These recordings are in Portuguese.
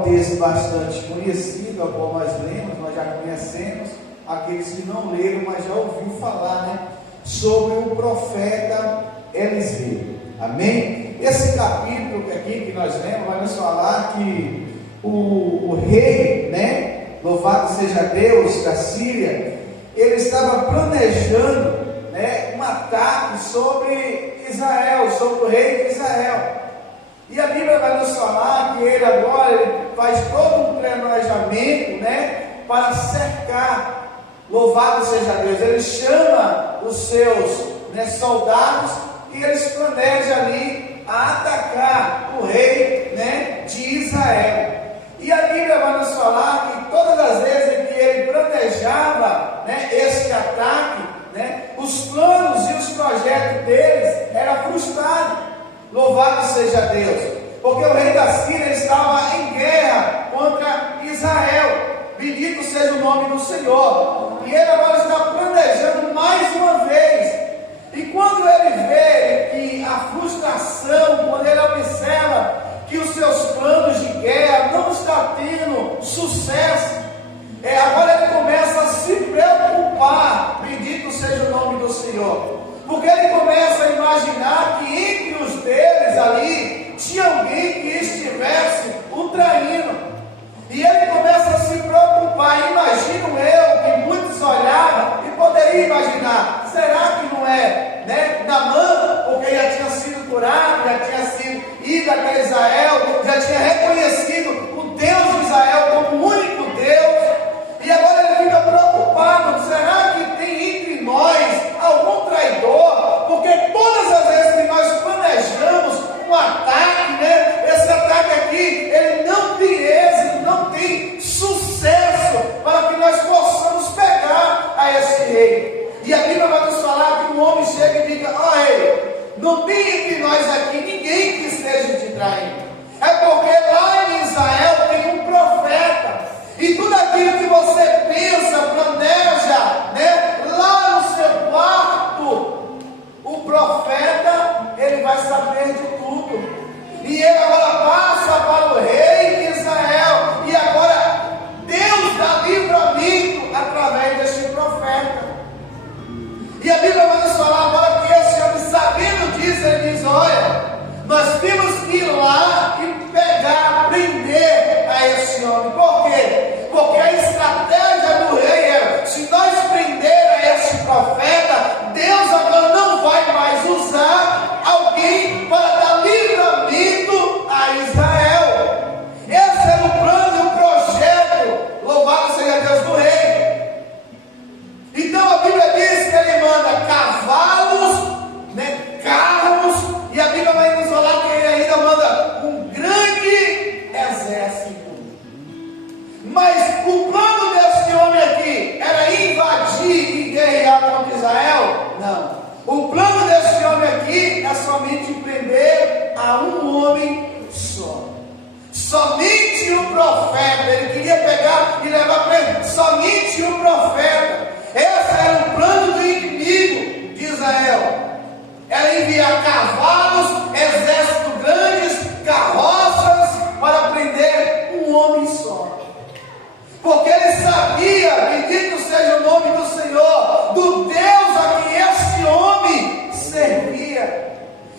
um texto bastante conhecido, ao qual nós lemos, nós já conhecemos, aqueles que não leram, mas já ouviu falar, né? Sobre o profeta Eliseu. Amém? Esse capítulo aqui que nós lemos vai nos falar que o rei, né? Louvado seja Deus, da Síria, ele estava planejando, né, um ataque sobre Israel, sobre o rei de Israel. E a Bíblia vai nos falar que ele faz todo um planejamento, né, para cercar. Louvado seja Deus. Ele chama os seus, né, soldados e eles planejam ali a atacar o rei, né, de Israel. E a Bíblia vai nos falar que todas as vezes em que ele planejava, né, esse ataque, né, os planos e os projetos deles eram frustrados. Louvado seja Deus, porque o rei da Síria estava em guerra contra Israel. Bendito seja o nome do Senhor. E ele agora está planejando mais uma vez. E quando ele vê que a frustração, quando ele observa que os seus planos de guerra não estão tendo sucesso, agora ele começa a se preocupar. Bendito seja o nome do Senhor. Porque ele começa a imaginar que entre os deles ali tinha alguém que estivesse o traindo. E ele começa a se preocupar. Imagino eu que muitos olhavam e poderiam imaginar: será que não é, né, Naamã? Porque já tinha sido curado, já tinha sido ido até Israel, já tinha reconhecido o Deus de Israel como o único Deus. E agora ele fica preocupado: será que tem entre nós algum traidor? Porque todas as vezes que nós planejamos um ataque, né, esse ataque aqui, ele não tem êxito, não tem sucesso para que nós possamos pegar a esse rei. E a Bíblia vai nos falar que um homem chega e diga: ó rei, não tem entre nós aqui ninguém que esteja te traindo. É porque lá em Israel tem um profeta. E tudo aquilo que você pensa, planeja, né, lá no seu quarto, o profeta, ele vai saber de tudo. E ele agora passa para o rei de Israel. E agora Deus dá livramento através deste profeta. E a Bíblia vai nos falar agora que esse homem, sabendo disso, ele diz: olha, nós temos que ir lá e pegar, prender a esse homem. Por quê? Porque a estratégia do rei era: se nós prender a esse profeta, Deus agora não vai mais usar alguém para dar livramento a Israel. Esse era o plano e o projeto, louvado seja Deus, do rei. Então a Bíblia diz que ele manda cavalos, né, carros, e a Bíblia vai nos falar que ele ainda manda um grande exército. Mas o plano desse homem aqui era invadir e guerrear contra Israel? Não. O plano desse homem aqui é somente prender a um homem só. Somente o profeta. Ele queria pegar e levar para ele somente o profeta. Esse era o plano do inimigo de Israel. Era enviar cavalos, exército grandes, carroças, para prender um homem só. Porque ele sabia, bendito seja o nome do Senhor, do Deus a quem este homem servia.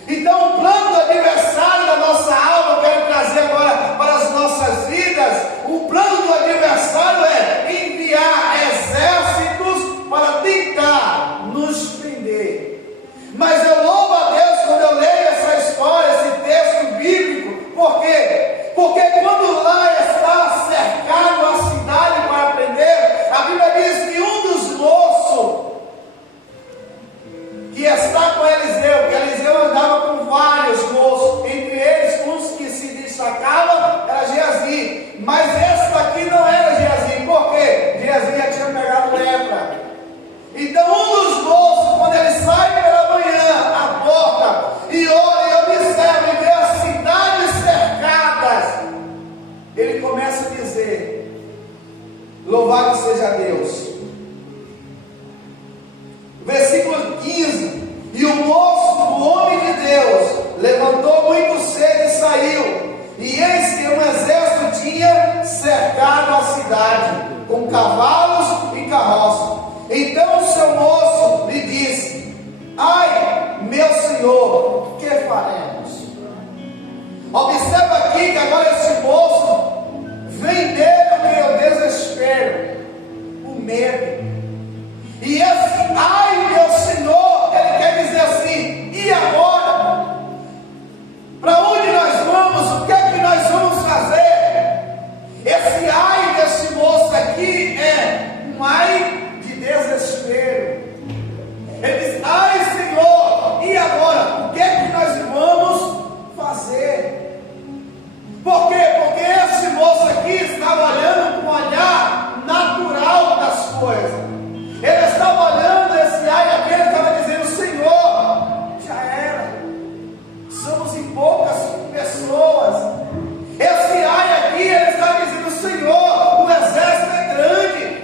Então o plano do adversário da nossa alma, eu quero trazer agora para as nossas vidas. O plano do adversário é enviar exércitos para tentar nos prender. Mas eu louvo a Deus quando eu leio essa história, esse texto bíblico. Por quê? Porque quando lá está cercado a cidade para prender, a Bíblia diz que um dos moços que está com Eliseu, que Eliseu andava com vários moços, entre eles uns que se destacavam era Geazi, mas esse daqui não era Geazi. Por quê? Geazi já tinha pegado lepra. Então um dos moços, quando ele sai pela manhã à porta e olha e observa e vê as cidades cercadas, ele começa a dizer: louvado seja Deus. Versículo 15: e o moço, o homem de Deus, levantou muito cedo e saiu, e eis que um exército tinha Senhor, que faremos? Observa aqui que agora esse moço vem dele o desespero, o medo. E esse ai meu Senhor, ele quer dizer assim: e agora? Para onde nós vamos? O que é que nós vamos fazer? Esse ai desse moço aqui é um ai de desespero. Ele diz: ai Senhor, e agora? O que é que nós vamos fazer? Por quê? Porque esse moço aqui estava olhando com um olhar natural das coisas. Ele estava olhando esse ai aqui, ele estava dizendo: Senhor, já era, somos em poucas pessoas. Esse ai aqui, ele estava dizendo: Senhor, o exército é grande.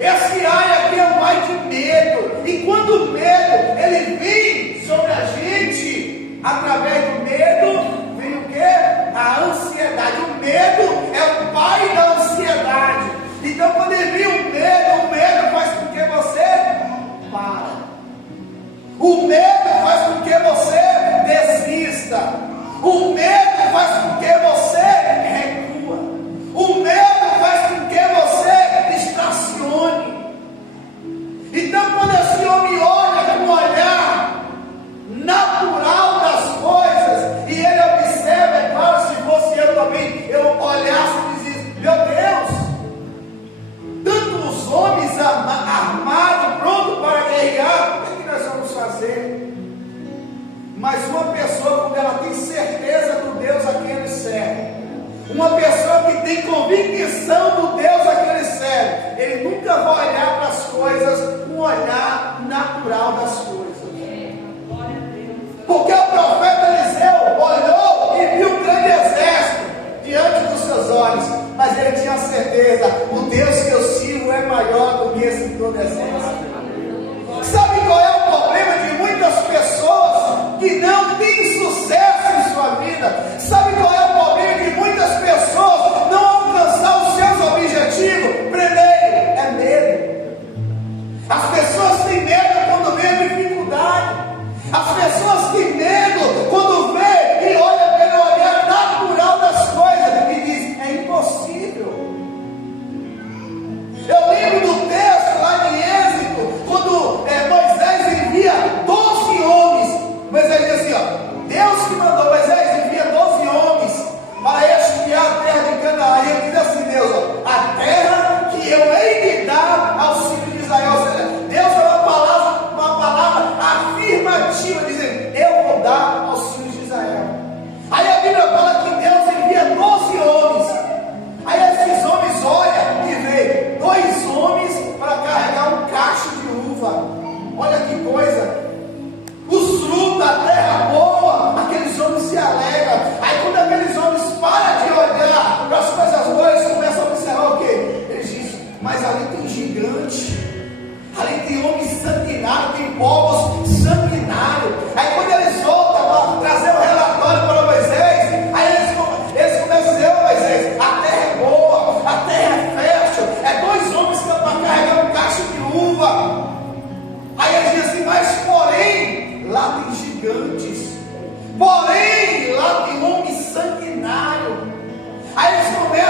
Esse ai aqui é um ai de medo. E quando o medo ele vem sobre a gente, através do medo vem o que? A ansiedade. O medo é o pai da ansiedade. Então quando ele vem o medo faz com que você para. O medo faz com que você desista. O medo faz com que você recua. O medo faz com que você estacione. Então quando esse homem olha com um olhar natural das coisas, e ele observa, é claro, se fosse eu também, eu olhasse e dizia: meu Deus, tantos homens armados, prontos para guerrear, o que é que nós vamos fazer? Mas uma pessoa, quando ela tem certeza do Deus a quem ele serve, uma pessoa que tem convicção do Deus a quem ele serve, ele nunca vai olhar para as coisas com um olhar natural das coisas. Porque o profeta Eliseu olhou e viu um grande exército diante dos seus olhos, mas ele tinha certeza: o Deus que eu sirvo é maior do que esse todo exército. Sabe qual é o problema de muitas pessoas que não têm sucesso em sua vida? Sabe qual é o problema de muitas pessoas não alcançar os seus objetivos? Primeiro, é medo. As pessoas têm medo quando vê dificuldade. As pessoas têm medo quando vê e olha pelo olhar natural das coisas e diz: é impossível. Eu lembro do texto lá em Êxodo, quando Moisés envia 12 homens. Moisés diz assim: ó, Deus que mandou Moisés envia 12 homens para espiar a terra de Canaã. E ele diz assim: Deus, ó, a terra que eu hei de dar aos filhos de Israel. Ou seja, Deus é uma palavra afirmativa, dizendo: eu vou dar aos filhos de Israel. Aí a Bíblia fala que Deus envia 12 homens. Aí esses homens olham e veem 2 homens para carregar um cacho de uva. Olha que coisa. Os frutos da terra boa, aqueles homens se alegram. Aí quando aqueles homens param de olhar para as coisas boas, eles começam a observar o quê? Eles dizem: mas ali tem gigante, ali tem homens sanguinários, tem povos sanguinários. Aí quando eles voltam para trazer o relatório para Moisés, aí eles começam a dizer: ô Moisés, a terra é boa, a terra é fértil, é 2 homens que estão para carregar um cacho de uva. Aí eles dizem assim: mas porém, lá tem gigantes, porém, lá tem homens sanguinários. Aí eles começam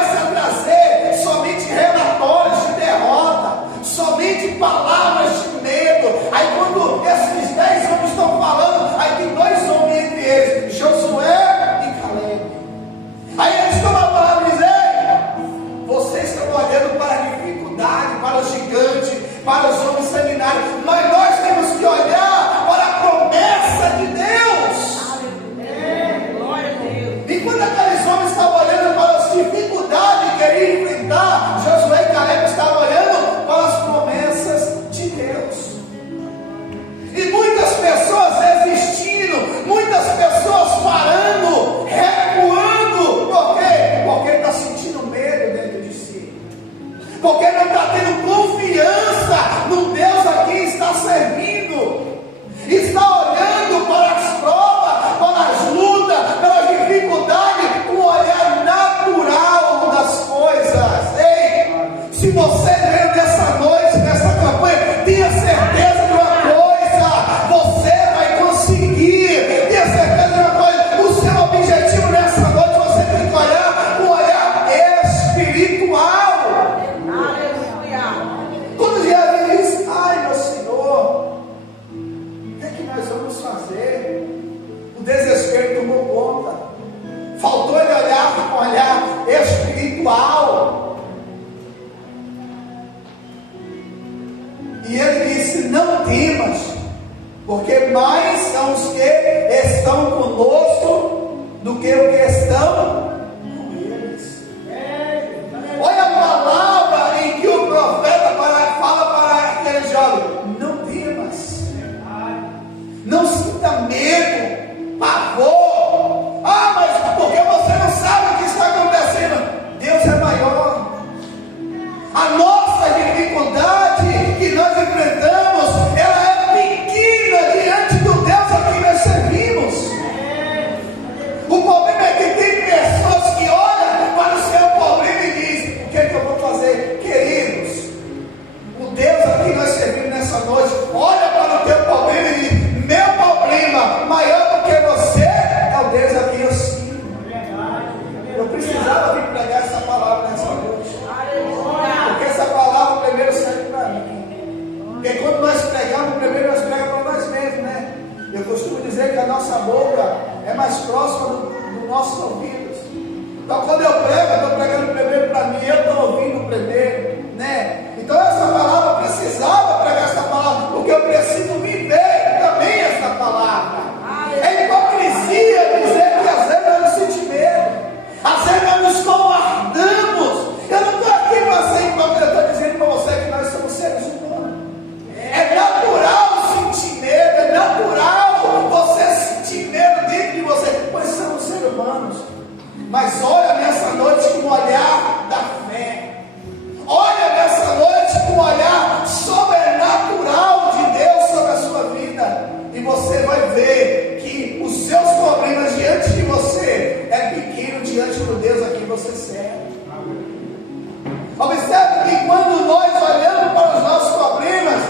porque mais são os que estão conosco do que os que estão com eles. Olha a palavra em que o profeta fala para aquele jovem: não temas, não sinta medo, pavor. Ah, mas porque você não sabe o que está acontecendo? Deus é maior. A nossa dificuldade que nós enfrentamos, ela é pequena diante do Deus a quem nós servimos. O problema é que tem pessoas que olham para o seu problema e dizem: o que é que eu vou fazer? Queridos, o Deus a quem nós servimos nessa noite olha para o teu problema e diz: meu problema maior do que você é o Deus a quem eu sirvo. Eu precisava vir pregar essa palavra nessa noite, porque essa palavra primeiro serve para mim. Porque quando nós pregamos, primeiro nós pregamos para nós mesmos, né? Eu costumo dizer que a nossa boca é mais próxima dos nossos ouvidos. Então quando eu prego, eu estou pregando primeiro para mim, eu estou ouvindo primeiro, né? Então essa palavra, eu precisava pregar essa palavra, porque eu preciso viver também essa palavra. É hipocrisia dizer que às vezes eu não senti medo, às vezes nós nos covardamos. Eu não estou aqui para ser hipócrita, eu estou dizendo para você que nós somos seres humanos. É natural sentir medo, é natural você sentir medo dentro de você, pois somos seres humanos. Mas olha nessa noite com o olhar da fé. Olha nessa noite com o olhar sobrenatural de Deus sobre a sua vida. E você vai ver que os seus problemas diante de você é pequeno diante do Deus a quem você serve. Observe que quando nós olhamos para os nossos problemas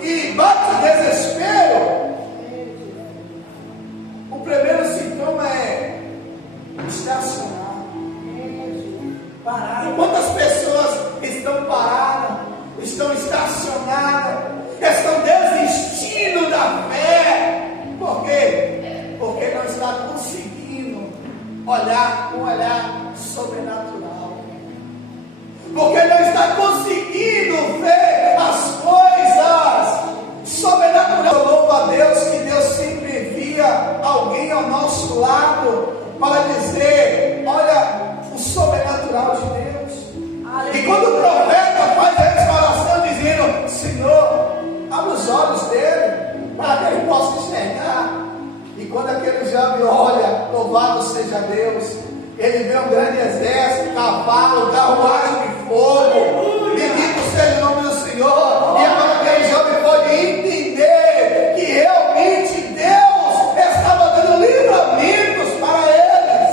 e bate o desespero, o primeiro sintoma é estacionar, parar. Quantas pessoas estão paradas, estão estacionadas, estão desistindo da fé? Por quê? Porque não está conseguindo olhar com um olhar sobrenatural. Porque não está conseguindo ver as coisas sobrenaturais. Eu louvo a Deus que Deus sempre envia alguém ao nosso lado para dizer: olha o sobrenatural de Deus. E quando o profeta faz essa oração dizendo: Senhor, abre os olhos dele para que ele possa enxergar. E quando aquele jovem olha, louvado seja Deus, ele vê um grande exército, cavalo, carruagem de fogo. Bendito seja o nome do Senhor. E agora aquele jovem pode entender que realmente Deus estava dando livramentos para eles.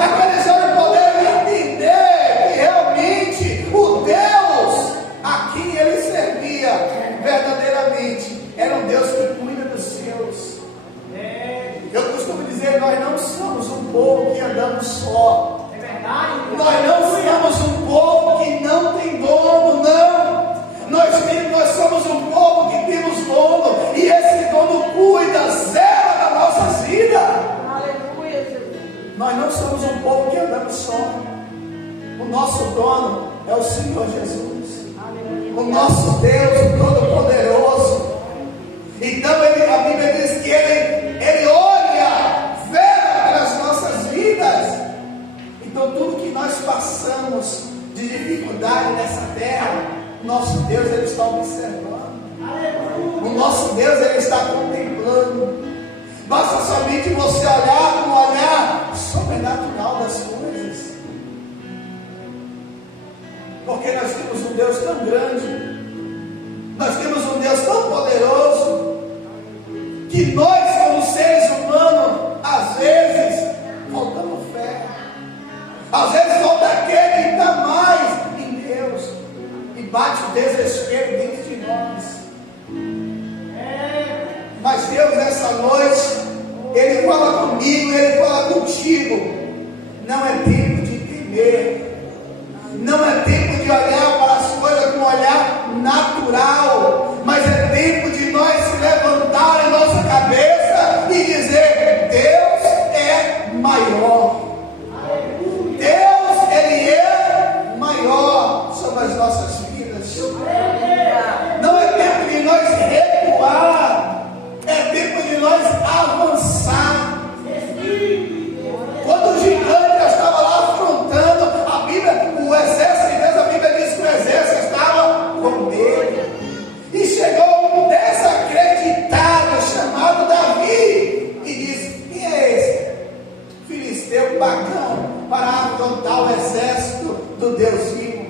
Aquele jovem poderia entender que realmente o Deus a quem ele servia verdadeiramente era um Deus que cuida dos seus. Eu costumo dizer: nós não somos um povo que andamos só. É verdade. Nós não somos um povo que não tem dono, não. Nós somos um povo que temos dono, e esse dono cuida, zela das nossas vidas. Aleluia, Jesus. Nós não somos um povo que andamos só. O nosso dono é o Senhor Jesus. Aleluia. O nosso Deus Todo-Poderoso. Então a Bíblia diz que ele olha, vê pelas nossas vidas. Então tudo que nós passamos de dificuldade nessa terra, nosso Deus ele está observando. O nosso Deus ele está contemplando. Basta somente você olhar com o olhar sobrenatural das coisas. Porque nós temos um Deus tão grande, nós temos um Deus tão poderoso, que nós, como seres humanos, às vezes faltamos fé, às vezes falta acreditar mais em Deus, e bate o desespero dentro de nós. Mas Deus, nessa noite, Ele fala comigo, Ele fala contigo. Não é tempo de temer, não é tempo de olhar para as coisas com um olhar natural, mas é tempo de nós se levantar a nossa cabeça e dizer: Deus é maior. Deus, Ele é maior sobre as nossas vidas. Não é tempo de nós recuar, exército do Deus vivo.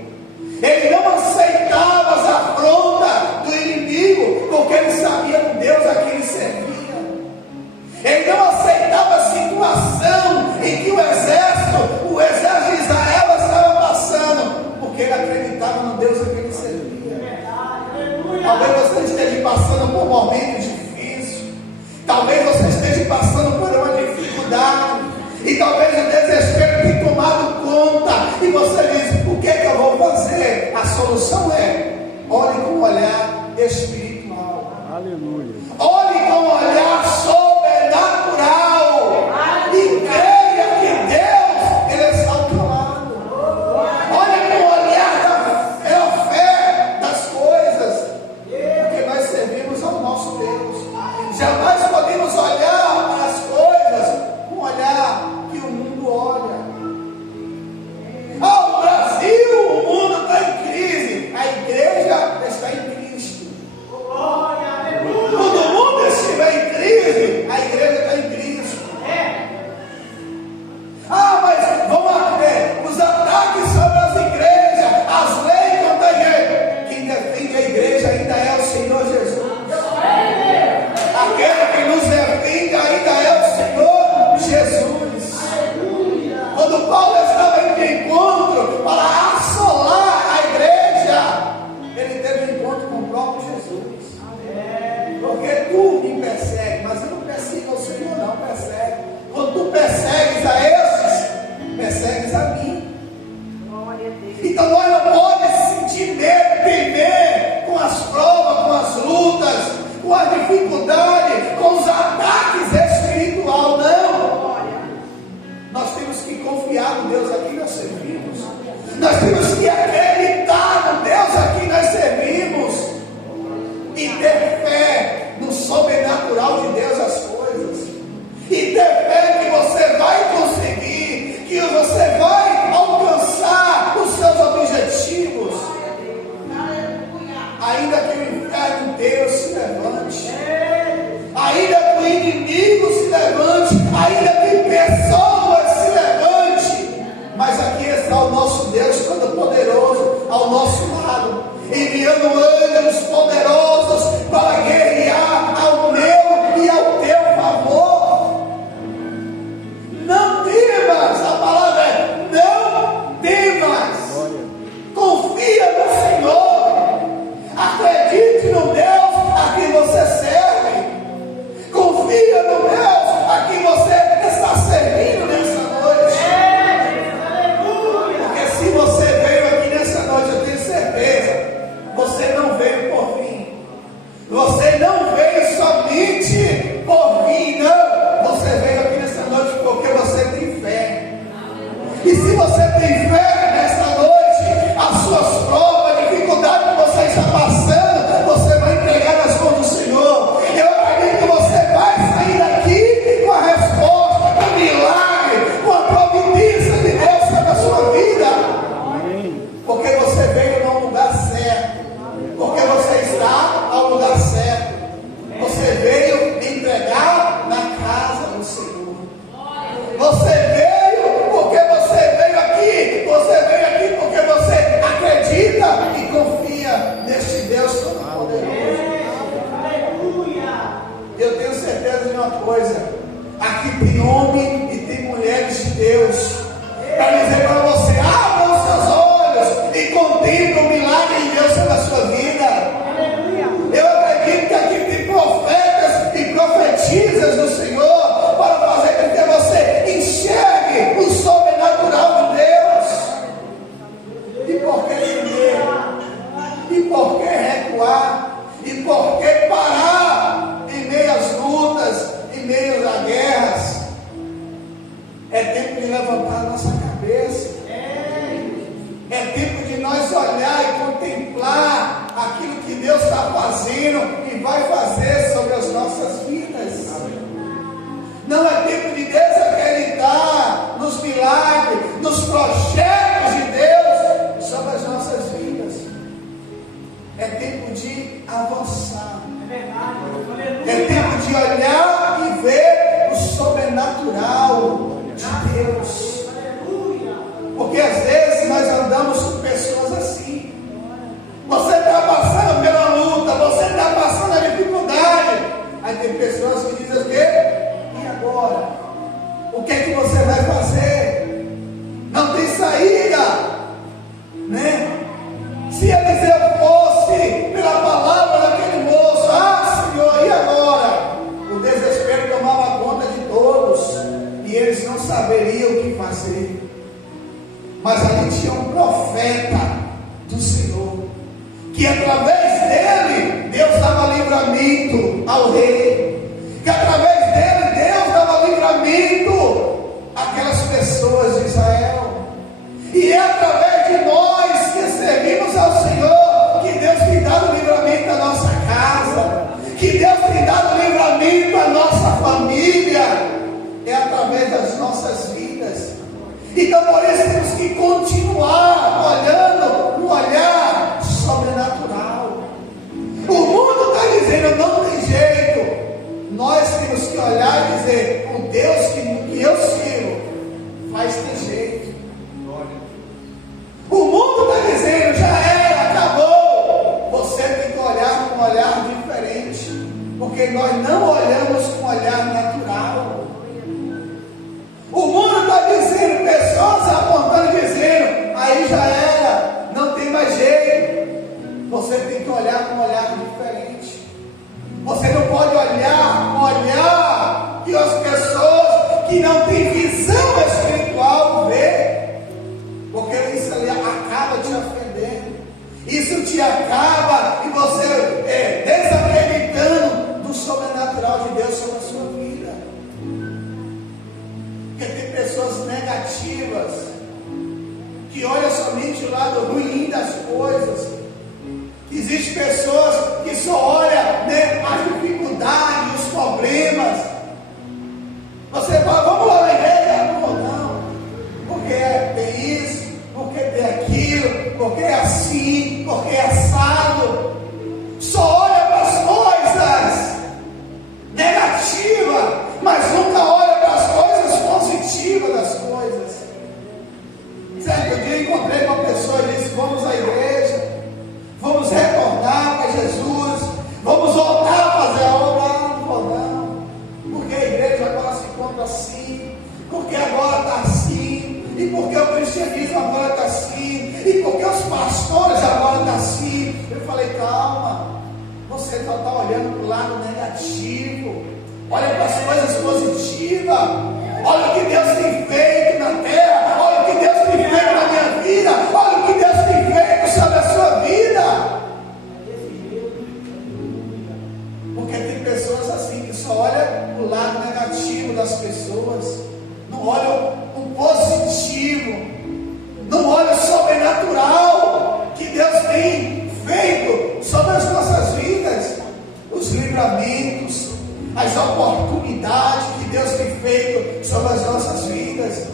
Ele não aceitava as afrontas do inimigo, porque ele sabia o Deus a quem ele servia. Ele não aceitava a situação em que o exército de Israel estava passando, porque ele acreditava no Deus a quem ele servia. Talvez você esteja passando por um momento difícil, talvez você esteja passando por uma dificuldade, e talvez o desespero tenha tomado conta, e você diz: o que é que eu vou fazer? A solução é: olhe com um olhar espiritual. Aleluia. Olhe com um olhar sobrenatural. E creia que Deus, Ele está ao teu lado. Olhe com o olhar da fé das coisas, porque nós servimos ao nosso Deus. Jamais podemos olhar para as coisas com o olhar que o mundo olha. Ah, o Brasil, o mundo está em crise, a igreja está em Cristo. Quando o mundo estiver em crise, a igreja está em Cristo. Ah, mas vamos ver, os ataques sobre as igrejas, as leis contra a igreja. Quem defende a igreja ainda é o Senhor Jesus. Aquele que nos defende ainda é o Senhor Jesus. Quando Paulo estava indo de encontro para assolar a igreja, ele teve um encontro com o próprio Jesus. Porque tu me persegue, mas eu não persigo ao Senhor, não persegue. Quando tu persegues a esses, persegues a mim. Então nós não podemos sentir medo, temer com as provas, com as lutas, com a dificuldade, com os ataques espirituais, não. Nós temos que confiar no Deus a quem nós servimos. Nós temos que acreditar no Deus a quem nós servimos e ter fé no sobrenatural de Deus as coisas, e ter fé que você vai conseguir, que você vai alcançar os seus objetivos, ainda que o inferno inteiro se levante, ainda que o inimigo se levante, ainda que pessoas se levante, mas aqui está o nosso Deus Todo-Poderoso ao nosso lado, enviando anjos poderosos para guerrear ao meu e ao teu favor. Não temas, a palavra é: não temas. Confia no Senhor, acredite no Deus a quem você serve, confia no Deus a quem você está servindo nessa noite. Porque se você veio aqui nessa noite, eu tenho certeza, você não veio por mim. Você não veio somente por mim, não. Você veio aqui nessa noite porque você tem fé. E se você tem fé nessa noite, as suas provas, a dificuldade que você está passando, você vai entregar nas mãos do Senhor. Eu acredito que você vai sair daqui com a resposta, com o milagre, com a providência de Deus sobre a sua vida. Porque você veio no lugar certo. Porque você está ao lugar certo. Você veio entregar na casa do Senhor. Você veio porque você veio aqui. Você veio aqui porque você acredita e confia neste Deus Todo-Poderoso. Eu tenho certeza de uma coisa: aqui tem homem e tem mulheres de Deus para dizer para você: abra os seus olhos e contemple o milagre de Deus sobre a sua vida. Eu acredito que aqui tem profetas e profetisas do Senhor para fazer com que você enxergue o sobrenatural de Deus. E por que temer? E por que recuar? E por que parar em meio às lutas, em meio a guerras? É tempo de levantar a nossa cabeça. É tempo de nós olhar e contemplar aquilo que Deus está fazendo e vai fazer sobre as nossas vidas. Não é tempo de desacreditar nos milagres, nos projetos de Deus sobre as nossas vidas. É tempo de avançar. É tempo de olhar e ver o sobrenatural de Deus. Porque às mas ali tinha um profeta do Senhor, que através dele Deus dava livramento ao rei, que através dele Deus dava livramento àquelas pessoas de Israel. E é através de nós que servimos ao Senhor que Deus tem dado livramento à nossa casa, que Deus tem dado livramento à nossa família. É através das nossas vidas. Então por isso temos que continuar olhando um olhar sobrenatural. O mundo está dizendo não tem jeito. Nós temos que olhar e dizer: o Deus que eu sirvo faz ter jeito. O mundo está dizendo já era, acabou. Você tem que olhar com um olhar diferente, porque nós não olhamos com um olhar natural. O mundo está dizendo, pessoas apontando e dizendo: aí já era, não tem mais jeito. Você tem que olhar com um olhar diferente. Você não pode olhar com um olhar que as pessoas que não têm visão espiritual vê, porque isso ali acaba te ofendendo. Isso te acaba e você desacreditando do sobrenatural de Deus sobre a sua vida. Porque tem pessoas negativas que olham somente o lado ruim das coisas. Existem pessoas que só olham as dificuldades, os problemas. Você fala: vamos lá na igreja? Não, não, porque tem isso, porque tem aquilo, porque é assim, porque é assado. Só olha para as coisas negativas, mas nunca olha para as coisas positivas das coisas. Certo dia encontrei uma pessoa e disse: vamos à igreja, vamos retornar para Jesus, vamos voltar a fazer a obra. Não vou não, porque a igreja agora se encontra assim, porque agora está assim, e porque o cristianismo agora está assim, e porque os pastores agora estão assim. Eu falei: calma, você só está olhando para o lado negativo. Olha para as coisas positivas. Olha o que Deus tem feito na terra. Olha o que Deus tem feito na minha vida. Olha o que Deus tem feito sobre a sua vida. Porque tem pessoas assim que só olham o lado negativo das pessoas, não olham o positivo, não olham o sobrenatural que Deus tem feito sobre as nossas vidas, os livramentos, as oportunidades que Deus tem feito sobre as nossas vidas.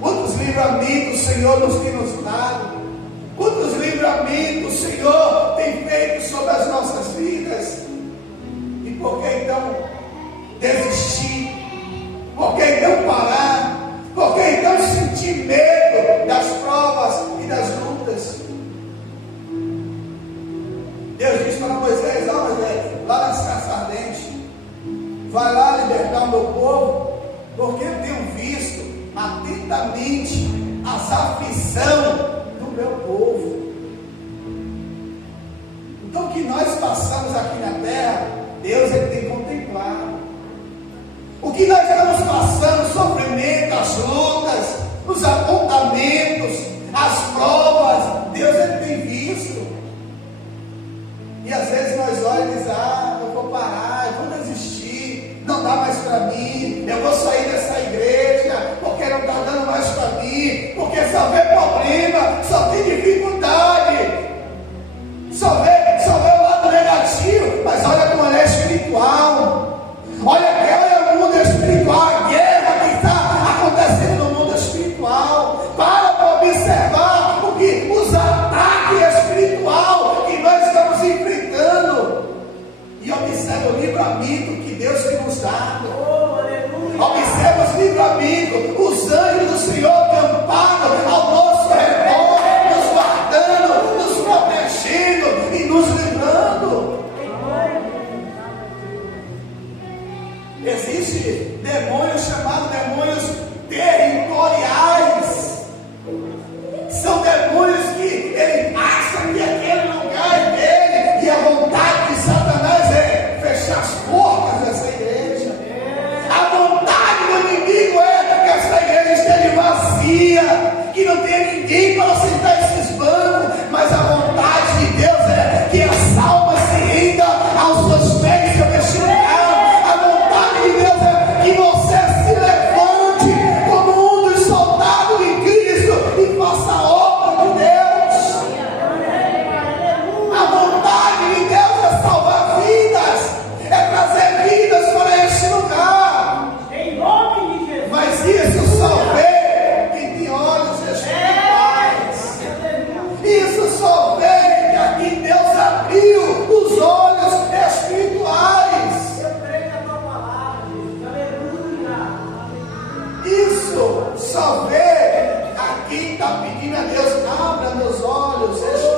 Quantos livramentos o Senhor nos tem dado, quantos livramentos o Senhor tem feito sobre as nossas vidas. E por que então desistir? Por que então parar? Por que então sentir medo das provas e das lutas? Deus disse para Moisés: ó Moisés, lá na sarça ardente, vai lá libertar o meu povo, porque eu tenho visto atentamente as aflições do meu povo. Então o que nós passamos aqui na terra, Deus ele tem contemplado. O que nós estamos passando, o sofrimento, as lutas, está pedindo a Deus, abra meus olhos espirituais.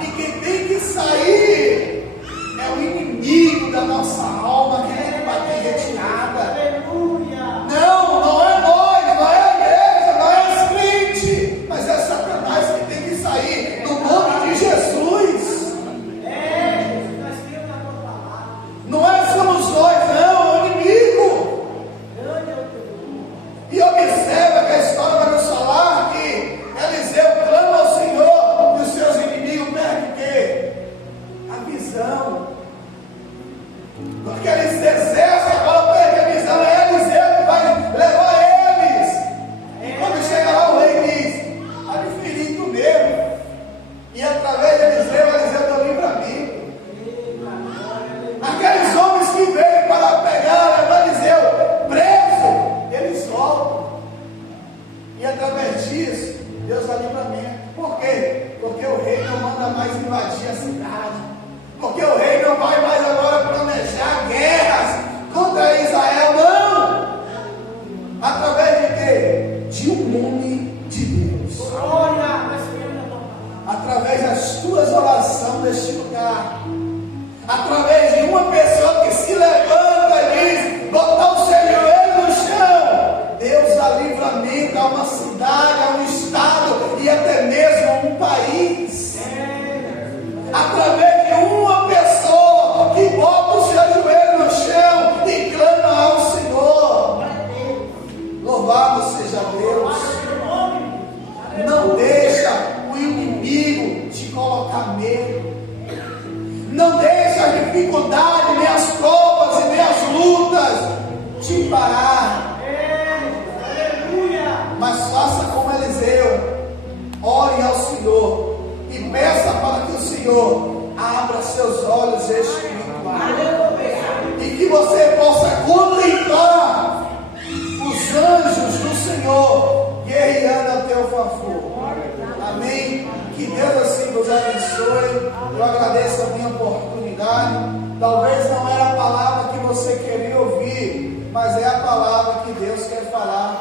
E quem tem que sair é o inimigo da nossa alma, querendo bater retirada. Não é nós, não é a igreja, não é os crentes, mas é Satanás que tem que sair, no nome de Jesus. Não é somos nós, não, é o inimigo. E observa que a história vai nos falar que Eliseu clama ao Senhor e os seus inimigos perdem o quê? A visão. Porque eles exercem, agora perde a visão, é Eliseu que vai levar eles. E quando chega lá o rei diz, adquirindo mesmo. E através de Eliseu deu livramento. Aqueles homens que veio para pegar, levar Eliseu preso, eles voltam. E através disso, Deus dá livramento. Por quê? Porque o rei não manda mais invadir a cidade. Porque o rei não vai mais agora planejar guerras contra Israel, não. Através de quê? De um homem de Deus. Através das tuas orações neste lugar. Através de uma pessoa que se levanta e diz, botar o seu joelho no chão. Deus dá livramento a uma cidade, a um estado e até mesmo a um país. Através de uma pessoa que bota o seu joelho no chão e clama ao Senhor. Louvado seja Deus. Não deixa o inimigo te colocar medo. Não deixa a dificuldade, nem as provas e nem as lutas te parar. Mas faça como Eliseu. Ore ao Senhor e peça para que o Senhor abra seus olhos espirituais e que você possa contemplar os anjos do Senhor guerreando a teu favor. Amém? Que Deus assim nos abençoe. Eu agradeço a minha oportunidade. Talvez não era a palavra que você queria ouvir, mas é a palavra que Deus quer falar